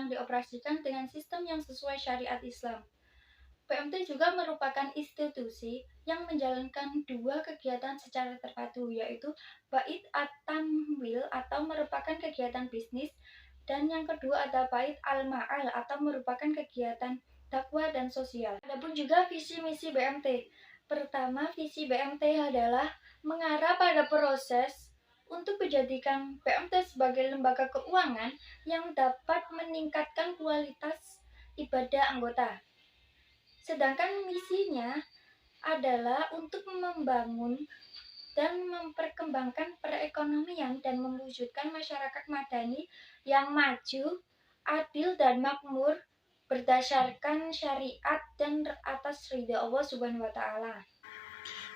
yang dioperasikan dengan sistem yang sesuai syariat Islam. PMT juga merupakan institusi yang menjalankan dua kegiatan secara terpadu, yaitu bait at-tamwil atau merupakan kegiatan bisnis, dan yang kedua ada bait al-ma'al atau merupakan kegiatan dakwah dan sosial. Adapun juga visi misi BMT. Pertama, visi BMT adalah mengarah pada proses untuk menjadikan BMT sebagai lembaga keuangan yang dapat meningkatkan kualitas ibadah anggota. Sedangkan misinya adalah untuk membangun dan memperkembangkan perekonomian dan mewujudkan masyarakat madani yang maju, adil, dan makmur berdasarkan syariat dan atas ridha Allah Subhanahu wa Ta'ala.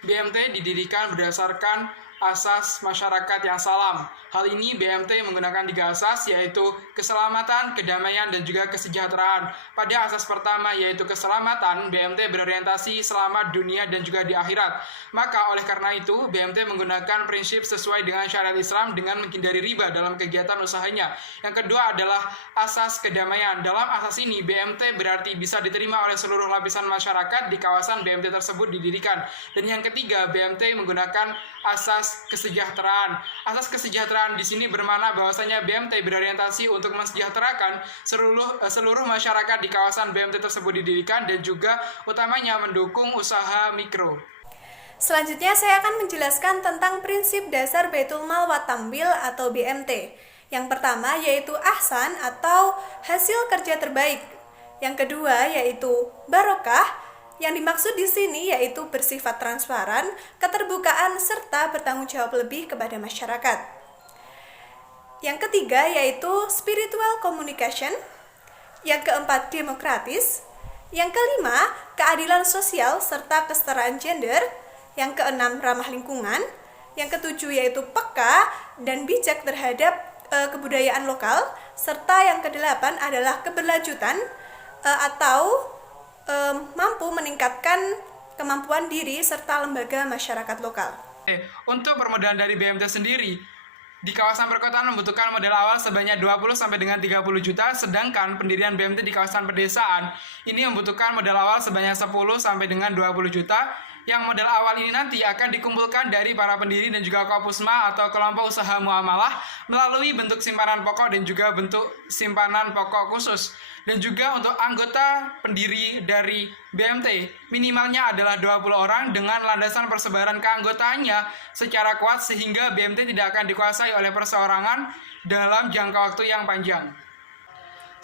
BMT didirikan berdasarkan asas masyarakat yang salam. Hal ini BMT menggunakan 3 asas, yaitu keselamatan, kedamaian, dan juga kesejahteraan. Pada asas pertama, yaitu keselamatan, BMT berorientasi selamat dunia dan juga di akhirat. Maka oleh karena itu, BMT menggunakan prinsip sesuai dengan syariat Islam dengan menghindari riba dalam kegiatan usahanya. Yang kedua adalah asas kedamaian. Dalam asas ini, BMT berarti bisa diterima oleh seluruh lapisan masyarakat di kawasan BMT tersebut didirikan. Dan yang ketiga, BMT menggunakan asas kesejahteraan. Asas kesejahteraan di sini bermakna bahwasanya BMT berorientasi untuk mensejahterakan seluruh masyarakat di kawasan BMT tersebut didirikan dan juga utamanya mendukung usaha mikro. Selanjutnya saya akan menjelaskan tentang prinsip dasar Baitul Mal wa Tamwil atau BMT. Yang pertama yaitu ahsan atau hasil kerja terbaik. Yang kedua yaitu barokah. Yang dimaksud di sini yaitu bersifat transparan, keterbukaan, serta bertanggung jawab lebih kepada masyarakat. Yang ketiga yaitu spiritual communication. Yang keempat demokratis. Yang kelima keadilan sosial serta kesetaraan gender. Yang keenam ramah lingkungan. Yang ketujuh yaitu peka dan bijak terhadap kebudayaan lokal. Serta yang kedelapan adalah keberlanjutan atau mampu meningkatkan kemampuan diri serta lembaga masyarakat lokal. Untuk permodalan dari BMT sendiri, di kawasan perkotaan membutuhkan modal awal sebanyak 20 sampai dengan 30 juta, sedangkan pendirian BMT di kawasan pedesaan ini membutuhkan modal awal sebanyak 10 sampai dengan 20 juta. Yang modal awal ini nanti akan dikumpulkan dari para pendiri dan juga Kopusma atau kelompok usaha muamalah melalui bentuk simpanan pokok dan juga bentuk simpanan pokok khusus. Dan juga untuk anggota pendiri dari BMT minimalnya adalah 20 orang dengan landasan persebaran keanggotaannya secara kuat sehingga BMT tidak akan dikuasai oleh perseorangan dalam jangka waktu yang panjang.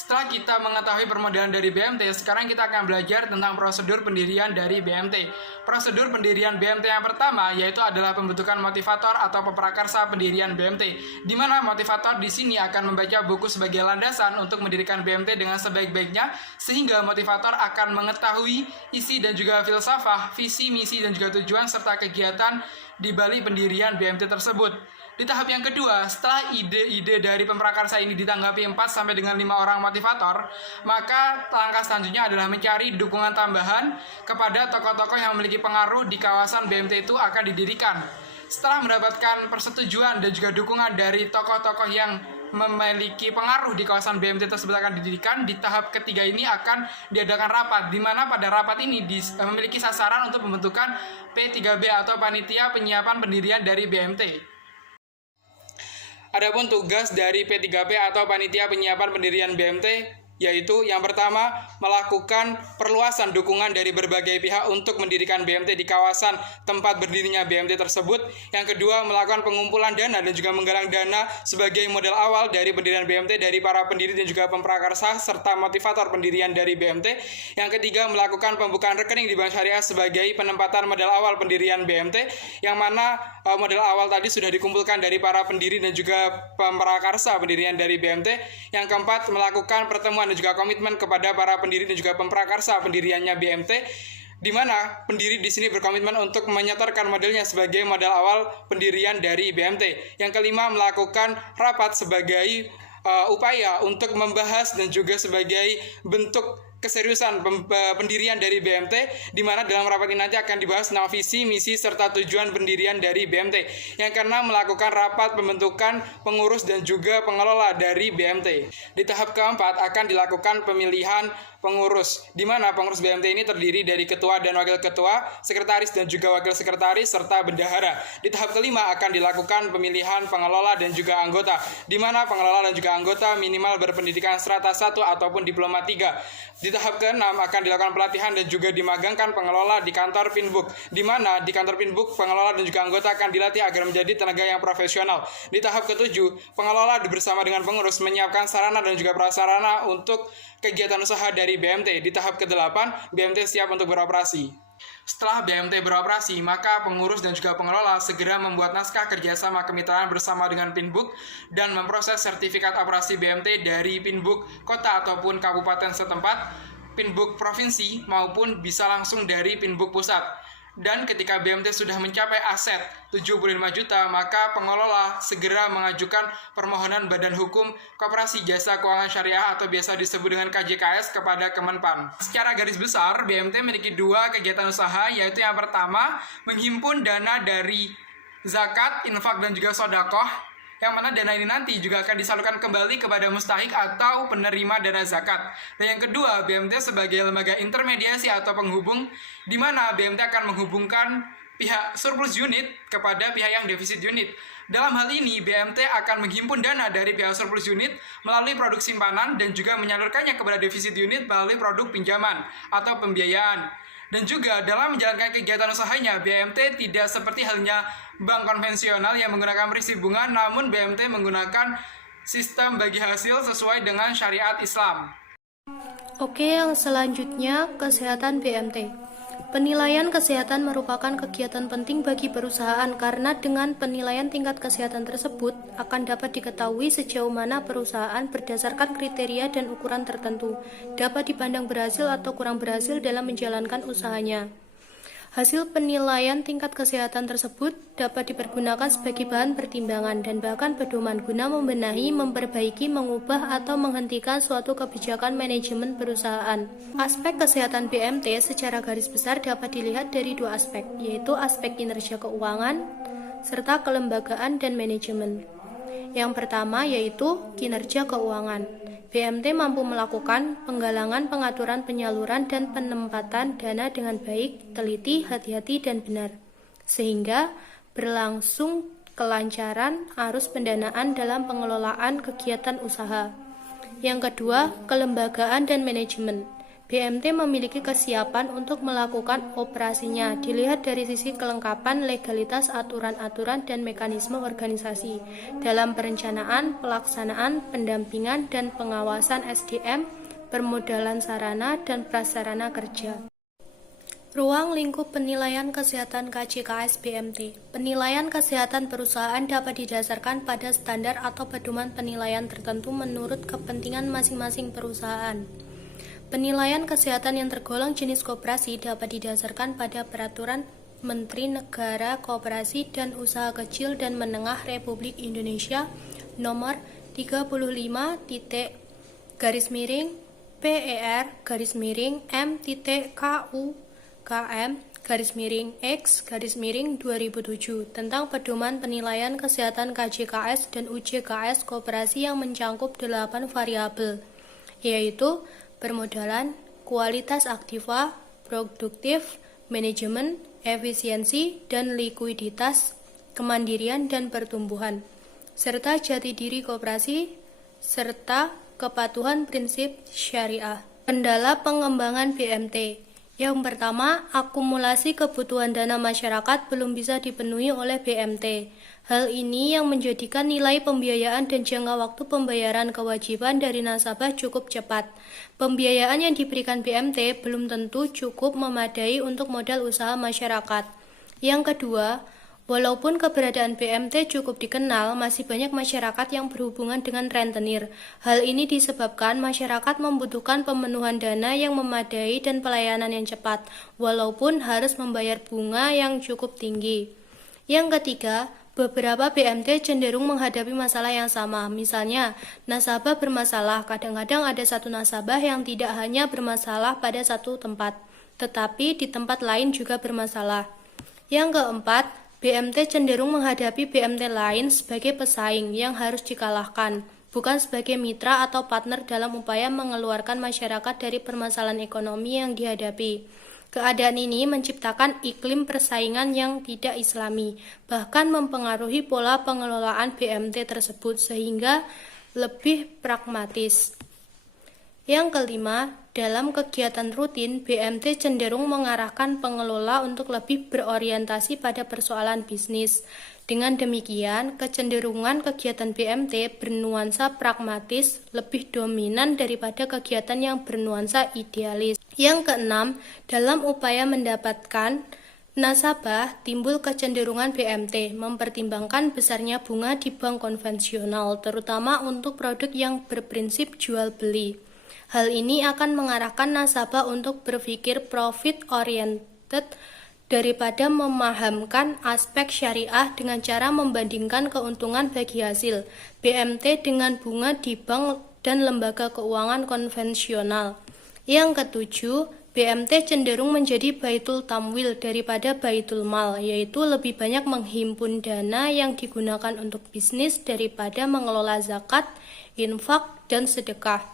Setelah kita mengetahui permodalan dari BMT, sekarang kita akan belajar tentang prosedur pendirian dari BMT. Prosedur pendirian BMT yang pertama yaitu adalah pembentukan motivator atau peprakarsa pendirian BMT, di mana motivator di sini akan membaca buku sebagai landasan untuk mendirikan BMT dengan sebaik-baiknya, sehingga motivator akan mengetahui isi dan juga filsafah, visi, misi, dan juga tujuan serta kegiatan di balik pendirian BMT tersebut. Di tahap yang kedua, setelah ide-ide dari pemprakarsa ini ditanggapi 4 sampai dengan 5 orang motivator, maka langkah selanjutnya adalah mencari dukungan tambahan kepada tokoh-tokoh yang memiliki pengaruh di kawasan BMT itu akan didirikan. Setelah mendapatkan persetujuan dan juga dukungan dari tokoh-tokoh yang memiliki pengaruh di kawasan BMT tersebut akan didirikan, di tahap ketiga ini akan diadakan rapat, di mana pada rapat ini memiliki sasaran untuk pembentukan P3B atau Panitia Penyiapan Pendirian dari BMT. Adapun tugas dari P3P atau Panitia Penyiapan Pendirian BMT yaitu yang pertama melakukan perluasan dukungan dari berbagai pihak untuk mendirikan BMT di kawasan tempat berdirinya BMT tersebut. Yang kedua melakukan pengumpulan dana dan juga menggalang dana sebagai modal awal dari pendirian BMT dari para pendiri dan juga pemprakarsa serta motivator pendirian dari BMT. Yang ketiga melakukan pembukaan rekening di Bank Syariah sebagai penempatan modal awal pendirian BMT, yang mana modal awal tadi sudah dikumpulkan dari para pendiri dan juga pemprakarsa pendirian dari BMT. Yang keempat melakukan pertemuan dan juga komitmen kepada para pendiri dan juga pemprakarsa pendiriannya BMT, di mana pendiri di sini berkomitmen untuk menyetorkan modalnya sebagai modal awal pendirian dari BMT. Yang kelima melakukan rapat sebagai upaya untuk membahas dan juga sebagai bentuk keseriusan pendirian dari BMT, di mana dalam rapat ini nanti akan dibahas tentang visi, misi, serta tujuan pendirian dari BMT. Yang keenam, melakukan rapat pembentukan pengurus dan juga pengelola dari BMT. Di tahap keempat akan dilakukan pemilihan pengurus, di mana pengurus BMT ini terdiri dari ketua dan wakil ketua, sekretaris dan juga wakil sekretaris, serta bendahara. Di tahap kelima akan dilakukan pemilihan pengelola dan juga anggota, di mana pengelola dan juga anggota minimal berpendidikan strata 1 ataupun diploma 3. Di tahap keenam akan dilakukan pelatihan dan juga dimagangkan pengelola di kantor Pinbuk, di mana di kantor Pinbuk pengelola dan juga anggota akan dilatih agar menjadi tenaga yang profesional. Di tahap ketujuh, pengelola bersama dengan pengurus menyiapkan sarana dan juga prasarana untuk kegiatan usaha dari BMT. Di tahap ke-8, BMT siap untuk beroperasi. Setelah BMT beroperasi, maka pengurus dan juga pengelola segera membuat naskah kerjasama kemitraan bersama dengan Pinbuk dan memproses sertifikat operasi BMT dari Pinbuk kota ataupun kabupaten setempat, Pinbuk provinsi, maupun bisa langsung dari Pinbuk pusat. Dan ketika BMT sudah mencapai aset 75 juta, maka pengelola segera mengajukan permohonan Badan Hukum Koperasi Jasa Keuangan Syariah atau biasa disebut dengan KJKS kepada Kemenpan. Secara garis besar, BMT memiliki dua kegiatan usaha, yaitu yang pertama, menghimpun dana dari zakat, infak, dan juga sodakoh, yang mana dana ini nanti juga akan disalurkan kembali kepada mustahik atau penerima dana zakat. Dan yang kedua, BMT sebagai lembaga intermediasi atau penghubung, di mana BMT akan menghubungkan pihak surplus unit kepada pihak yang defisit unit. Dalam hal ini, BMT akan menghimpun dana dari pihak surplus unit melalui produk simpanan dan juga menyalurkannya kepada defisit unit melalui produk pinjaman atau pembiayaan. Dan juga dalam menjalankan kegiatan usahanya, BMT tidak seperti halnya bank konvensional yang menggunakan prinsip bunga, namun BMT menggunakan sistem bagi hasil sesuai dengan syariat Islam. Oke, yang selanjutnya kesehatan BMT. Penilaian kesehatan merupakan kegiatan penting bagi perusahaan karena dengan penilaian tingkat kesehatan tersebut akan dapat diketahui sejauh mana perusahaan berdasarkan kriteria dan ukuran tertentu dapat dipandang berhasil atau kurang berhasil dalam menjalankan usahanya. Hasil penilaian tingkat kesehatan tersebut dapat dipergunakan sebagai bahan pertimbangan dan bahkan pedoman guna membenahi, memperbaiki, mengubah, atau menghentikan suatu kebijakan manajemen perusahaan. Aspek kesehatan BMT secara garis besar dapat dilihat dari dua aspek, yaitu aspek kinerja keuangan serta kelembagaan dan manajemen. Yang pertama yaitu kinerja keuangan. BMT mampu melakukan penggalangan, pengaturan, penyaluran, dan penempatan dana dengan baik, teliti, hati-hati, dan benar, sehingga berlangsung kelancaran arus pendanaan dalam pengelolaan kegiatan usaha. Yang kedua, kelembagaan dan manajemen. BMT memiliki kesiapan untuk melakukan operasinya, dilihat dari sisi kelengkapan, legalitas, aturan-aturan, dan mekanisme organisasi dalam perencanaan, pelaksanaan, pendampingan, dan pengawasan SDM, permodalan sarana, dan prasarana kerja. Ruang lingkup penilaian kesehatan KJKS BMT. Penilaian kesehatan perusahaan dapat didasarkan pada standar atau pedoman penilaian tertentu menurut kepentingan masing-masing perusahaan. Penilaian kesehatan yang tergolong jenis koperasi dapat didasarkan pada Peraturan Menteri Negara Koperasi dan Usaha Kecil dan Menengah Republik Indonesia Nomor 35-PER-MT-KU-KM-X-2007 tentang pedoman penilaian kesehatan KJKS dan UJKS koperasi yang mencakup 8 variabel, yaitu permodalan, kualitas aktiva, produktif, manajemen, efisiensi, dan likuiditas, kemandirian dan pertumbuhan, serta jati diri koperasi, serta kepatuhan prinsip syariah. Kendala pengembangan BMT. Yang pertama, akumulasi kebutuhan dana masyarakat belum bisa dipenuhi oleh BMT. Hal ini yang menjadikan nilai pembiayaan dan jangka waktu pembayaran kewajiban dari nasabah cukup cepat. Pembiayaan yang diberikan BMT belum tentu cukup memadai untuk modal usaha masyarakat. Yang kedua, walaupun keberadaan BMT cukup dikenal, masih banyak masyarakat yang berhubungan dengan rentenir. Hal ini disebabkan masyarakat membutuhkan pemenuhan dana yang memadai dan pelayanan yang cepat, walaupun harus membayar bunga yang cukup tinggi. Yang ketiga, beberapa BMT cenderung menghadapi masalah yang sama. Misalnya, nasabah bermasalah. Kadang-kadang ada satu nasabah yang tidak hanya bermasalah pada satu tempat, tetapi di tempat lain juga bermasalah. Yang keempat, BMT cenderung menghadapi BMT lain sebagai pesaing yang harus dikalahkan, bukan sebagai mitra atau partner dalam upaya mengeluarkan masyarakat dari permasalahan ekonomi yang dihadapi. Keadaan ini menciptakan iklim persaingan yang tidak islami, bahkan mempengaruhi pola pengelolaan BMT tersebut sehingga lebih pragmatis. Yang kelima, dalam kegiatan rutin, BMT cenderung mengarahkan pengelola untuk lebih berorientasi pada persoalan bisnis. Dengan demikian, kecenderungan kegiatan BMT bernuansa pragmatis lebih dominan daripada kegiatan yang bernuansa idealis. Yang keenam, dalam upaya mendapatkan nasabah, timbul kecenderungan BMT mempertimbangkan besarnya bunga di bank konvensional, terutama untuk produk yang berprinsip jual beli. Hal ini akan mengarahkan nasabah untuk berpikir profit oriented daripada memahamkan aspek syariah dengan cara membandingkan keuntungan bagi hasil BMT dengan bunga di bank dan lembaga keuangan konvensional. Yang ketujuh, BMT cenderung menjadi baitul tamwil daripada baitul mal, yaitu lebih banyak menghimpun dana yang digunakan untuk bisnis daripada mengelola zakat, infak, dan sedekah.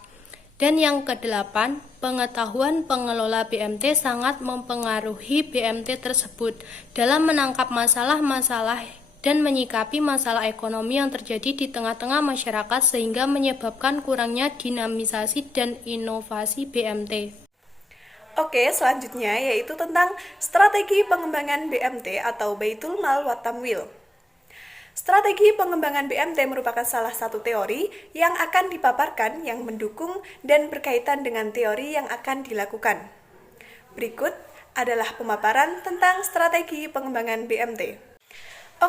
Dan yang kedelapan, pengetahuan pengelola BMT sangat mempengaruhi BMT tersebut dalam menangkap masalah-masalah dan menyikapi masalah ekonomi yang terjadi di tengah-tengah masyarakat sehingga menyebabkan kurangnya dinamisasi dan inovasi BMT. Oke, selanjutnya yaitu tentang strategi pengembangan BMT atau Baitul Mal wa Tamwil. Strategi pengembangan BMT merupakan salah satu teori yang akan dipaparkan yang mendukung dan berkaitan dengan teori yang akan dilakukan. Berikut adalah pemaparan tentang strategi pengembangan BMT.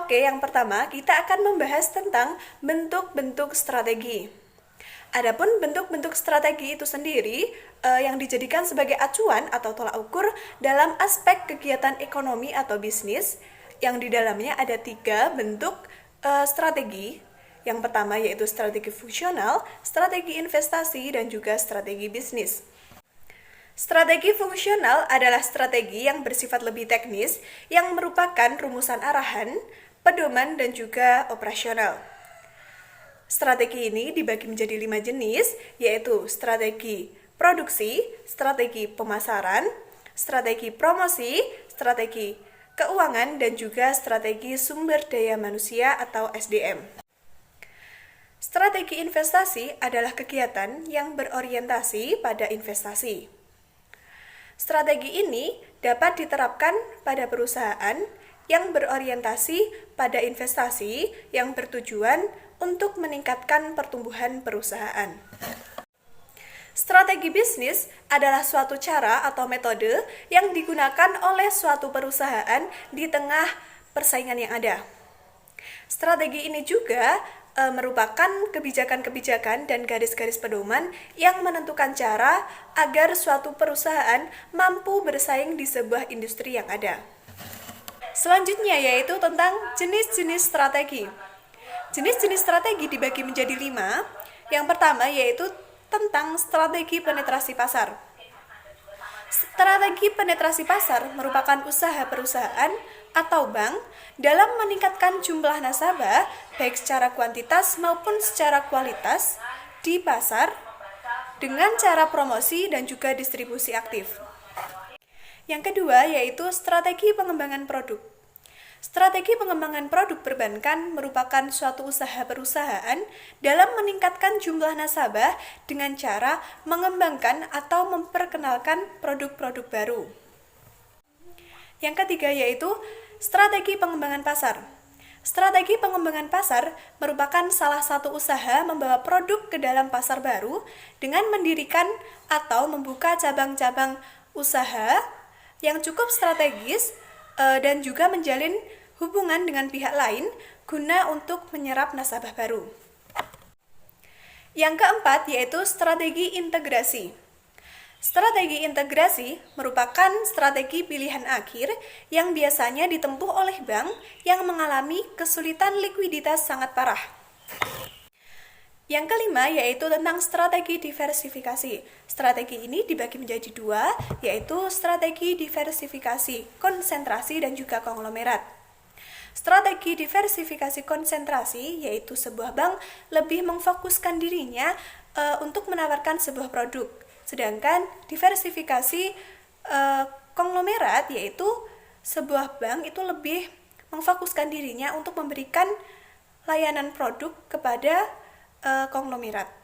Oke, yang pertama kita akan membahas tentang bentuk-bentuk strategi. Adapun bentuk-bentuk strategi itu sendiri yang dijadikan sebagai acuan atau tolak ukur dalam aspek kegiatan ekonomi atau bisnis, yang di dalamnya ada 3 bentuk strategi. Yang pertama yaitu strategi fungsional, strategi investasi, dan juga strategi bisnis. Strategi fungsional adalah strategi yang bersifat lebih teknis yang merupakan rumusan arahan, pedoman, dan juga operasional. Strategi ini dibagi menjadi 5 jenis, yaitu strategi produksi, strategi pemasaran, strategi promosi, strategi keuangan, dan juga strategi sumber daya manusia atau SDM. Strategi investasi adalah kegiatan yang berorientasi pada investasi. Strategi ini dapat diterapkan pada perusahaan yang berorientasi pada investasi yang bertujuan untuk meningkatkan pertumbuhan perusahaan. Strategi bisnis adalah suatu cara atau metode yang digunakan oleh suatu perusahaan di tengah persaingan yang ada. Strategi ini juga merupakan kebijakan-kebijakan dan garis-garis pedoman yang menentukan cara agar suatu perusahaan mampu bersaing di sebuah industri yang ada. Selanjutnya yaitu tentang jenis-jenis strategi. Jenis-jenis strategi dibagi menjadi 5. Yang pertama yaitu tentang strategi penetrasi pasar. Strategi penetrasi pasar merupakan usaha perusahaan atau bank dalam meningkatkan jumlah nasabah baik secara kuantitas maupun secara kualitas di pasar dengan cara promosi dan juga distribusi aktif. Yang kedua yaitu strategi pengembangan produk. Strategi pengembangan produk perbankan merupakan suatu usaha perusahaan dalam meningkatkan jumlah nasabah dengan cara mengembangkan atau memperkenalkan produk-produk baru. Yang ketiga yaitu strategi pengembangan pasar. Strategi pengembangan pasar merupakan salah satu usaha membawa produk ke dalam pasar baru dengan mendirikan atau membuka cabang-cabang usaha yang cukup strategis dan juga menjalin hubungan dengan pihak lain guna untuk menyerap nasabah baru. Yang keempat yaitu strategi integrasi. Strategi integrasi merupakan strategi pilihan akhir yang biasanya ditempuh oleh bank yang mengalami kesulitan likuiditas sangat parah. Yang kelima yaitu tentang strategi diversifikasi. Strategi ini dibagi menjadi dua, yaitu strategi diversifikasi konsentrasi dan juga konglomerat. Strategi diversifikasi konsentrasi yaitu sebuah bank lebih memfokuskan dirinya untuk menawarkan sebuah produk. Sedangkan diversifikasi konglomerat yaitu sebuah bank itu lebih memfokuskan dirinya untuk memberikan layanan produk kepada konglomerat.